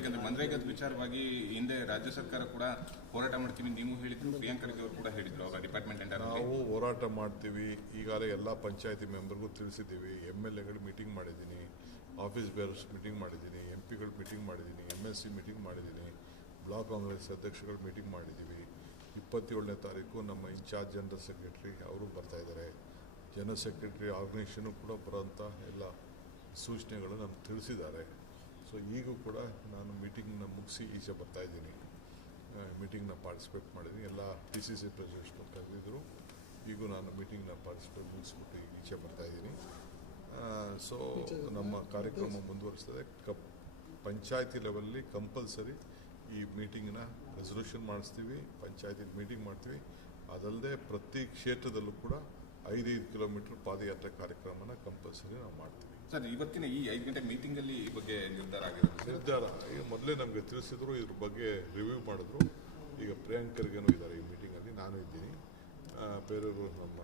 ಯಾಕಂದ್ರೆ ಮನ್ರೇಗದ ವಿಚಾರವಾಗಿ ಹಿಂದೆ ರಾಜ್ಯ ಸರ್ಕಾರ ಕೂಡ ಹೋರಾಟ ಮಾಡ್ತೀವಿ ನೀವು ಹೇಳಿದ್ರು, ಪ್ರಿಯಾಂಕ ಖರ್ಗೆ ಅವರು ಕೂಡ ಹೇಳಿದ್ರು ಅವಾಗ ಡಿಪಾರ್ಟ್ಮೆಂಟ್ ನಾವು ಹೋರಾಟ ಮಾಡ್ತೀವಿ. ಈಗಾಗಲೇ ಎಲ್ಲ ಪಂಚಾಯತಿ ಮೆಂಬರ್ಗೂ ತಿಳಿಸಿದ್ದೀವಿ. ಎಂ ಎಲ್ ಎಗಳು ಮೀಟಿಂಗ್ ಮಾಡಿದ್ದೀನಿ. ಆಫೀಸ್ ಬೇರರ್ಸ್ ಮೀಟಿಂಗ್ ಮಾಡಿದ್ದೀನಿ. ಎಂ ಪಿಗಳು ಮೀಟಿಂಗ್ ಮಾಡಿದ್ದೀನಿ. ಎಂ ಎಸ್ ಸಿ ಮೀಟಿಂಗ್ ಮಾಡಿದ್ದೀನಿ. ಬ್ಲಾಕ್ ಕಾಂಗ್ರೆಸ್ ಅಧ್ಯಕ್ಷಗಳು ಮೀಟಿಂಗ್ ಮಾಡಿದ್ದೀವಿ. ಇಪ್ಪತ್ತೇಳನೇ ತಾರೀಕು ನಮ್ಮ ಇನ್ಚಾರ್ಜ್ ಜನರಲ್ ಸೆಕ್ರೆಟ್ರಿ ಅವರು ಬರ್ತಾ ಇದ್ದಾರೆ. ಜನರಲ್ ಸೆಕ್ರೆಟರಿ ಆರ್ಗನೈಸೇಷನು ಕೂಡ ಬರೋಂಥ ಎಲ್ಲ ಸೂಚನೆಗಳು ನಮ್ಗೆ ತಿಳಿಸಿದ್ದಾರೆ. ಸೊ ಈಗೂ ಕೂಡ ನಾನು ಮೀಟಿಂಗ್ನ ಮುಗಿಸಿ ಈಚೆ ಬರ್ತಾ ಇದ್ದೀನಿ. ಮೀಟಿಂಗ್ನ ಪಾರ್ಟಿಸಿಪೇಟ್ ಮಾಡಿದ್ದೀನಿ. ಎಲ್ಲ ಡಿ ಸಿ ಸಿ ಪ್ರೆಸಿಡೆಂಟ್ಸ್ಗಳು ಕರೆದಿದ್ದರು ಈಗೂ ನಾನು ಮೀಟಿಂಗ್ನ ಪಾರ್ಟಿಸಿಪೇಟ್ ಮುಗಿಸ್ಬಿಟ್ಟು ಈಚೆ ಬರ್ತಾ ಇದ್ದೀನಿ. ಸೊ ನಮ್ಮ ಕಾರ್ಯಕ್ರಮ ಮುಂದುವರಿಸ್ತದೆ. ಕಪ್, ಪಂಚಾಯತಿ ಲೆವೆಲಲ್ಲಿ ಕಂಪಲ್ಸರಿ ಈ ಮೀಟಿಂಗ್ನ ರೆಸೊಲ್ಯೂಷನ್ ಮಾಡಿಸ್ತೀವಿ. ಪಂಚಾಯತಿ ಮೀಟಿಂಗ್ ಮಾಡ್ತೀವಿ. ಅದಲ್ಲದೆ ಪ್ರತಿ ಕ್ಷೇತ್ರದಲ್ಲೂ ಕೂಡ ಐದೈದು ಕಿಲೋಮೀಟರ್ ಪಾದಯಾತ್ರೆ ಕಾರ್ಯಕ್ರಮನ ಕಂಪಲ್ಸರಿ ನಾವು ಮಾಡ್ತೀವಿ. ಸರ್ ಇವತ್ತಿನ ಈ ಐದು ಗಂಟೆ ಮೀಟಿಂಗ್ ಅಲ್ಲಿ ಈ ಬಗ್ಗೆ ನಿರ್ಧಾರ ಆಗಿರೋದು ನಿರ್ಧಾರ ಈಗ ಮೊದಲೇ ನಮಗೆ ತಿಳಿಸಿದ್ರು ಇದ್ರ ಬಗ್ಗೆ ರಿವ್ಯೂ ಮಾಡಿದ್ರು. ಈಗ ಪ್ರಿಯಾಂಕರ್ಗೇನು ಇದ್ದಾರೆ ಈ ಮೀಟಿಂಗಲ್ಲಿ ನಾನು ಇದ್ದೀನಿ. ಆ, ಬೇರೆಯವರು ನಮ್ಮ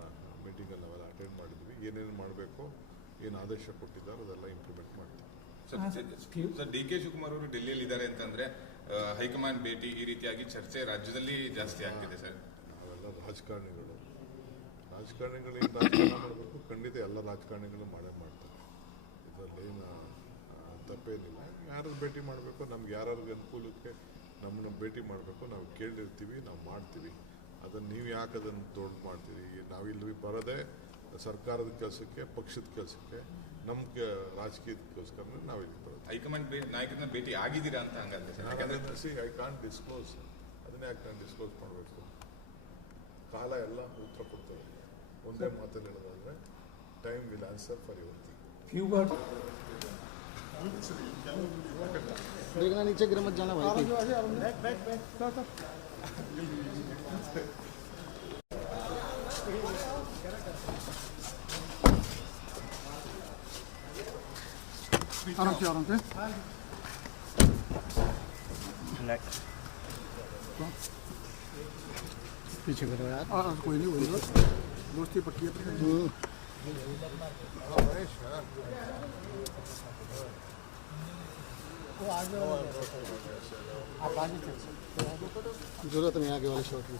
ಮೀಟಿಂಗಲ್ಲಿ ನಾವೆಲ್ಲ ಅಟೆಂಡ್ ಮಾಡಿದ್ವಿ. ಏನೇನು ಮಾಡಬೇಕು ಏನು ಆದೇಶ ಕೊಟ್ಟಿದ್ದಾರೆ ಅದೆಲ್ಲ ಇಂಪ್ಲಿಮೆಂಟ್ ಮಾಡ್ತೀವಿ. Sir sir D K Shivakumar ಅವರು ಡೆಲ್ಲಿಯಲ್ಲಿ ಇದ್ದಾರೆ ಅಂತಂದ್ರೆ ಹೈಕಮಾಂಡ್ ಭೇಟಿ ಈ ರೀತಿಯಾಗಿ ಚರ್ಚೆ ರಾಜ್ಯದಲ್ಲಿ ಜಾಸ್ತಿ ಆಗ್ತಿದೆ ಸರ್. ಅವೆಲ್ಲ ರಾಜಕಾರಣಿಗಳು. ರಾಜಕಾರಣಿಗಳು ಏನು ರಾಜಕಾರಣ ಮಾಡಬೇಕು ಖಂಡಿತ ಎಲ್ಲ ರಾಜಕಾರಣಿಗಳು ಮಾಡೇ ಮಾಡ್ತಾರೆ. ಇದರಲ್ಲೇನು ತಪ್ಪೇನಿಲ್ಲ. ಯಾರು ಭೇಟಿ ಮಾಡಬೇಕು ನಮ್ಗೆ ಯಾರ್ಯಾರಿಗೆ ಅನುಕೂಲಕ್ಕೆ ನಮ್ಮನ್ನು ಭೇಟಿ ಮಾಡಬೇಕು ನಾವು ಕೇಳಿರ್ತೀವಿ ನಾವು ಮಾಡ್ತೀವಿ. ಅದನ್ನು ನೀವು ಯಾಕೆ ಅದನ್ನು ದೊಡ್ಡ ಮಾಡ್ತೀರಿ? ನಾವಿಲ್ಲಿ ಬರೋದೇ ಸರ್ಕಾರದ ಕೆಲಸಕ್ಕೆ ಪಕ್ಷದ ಕೆಲಸಕ್ಕೆ ನಮ್ಗೆ ರಾಜಕೀಯಕ್ಕೋಸ್ಕರ ನಾವು ಇಲ್ಲಿ ಬರೋದು. ಹೈಕಮಾಂಡ್ ನಾಯಕರನ್ನ ಭೇಟಿ ಆಗಿದ್ದೀರಾ ಅಂತ ಹಂಗಂದ್ರೆ ಸಿ ಐ ಕಾಂಟ್ ಡಿಸ್ಕ್ಲೋಸ್ ಅದನ್ನ ಯಾಕೆ ನಾನು ಡಿಸ್ಕ್ಲೋಸ್ ಮಾಡಬೇಕು? ಕಾಲ ಎಲ್ಲ ಉತ್ತರ ಕೊಡ್ತದೆ ಒಂದೇ ಮಾತಲ್ಲಿ ಹೇಳೋದಾದ್ರೆ time will answer for your thing few word देखना नीचे गिर मत जाना भाई आराम से आराम से पीछे करो यार। आ, कोई नहीं बोलो दोस्ती पक्की है ज़रूरत नहीं आगे वाले शॉट की।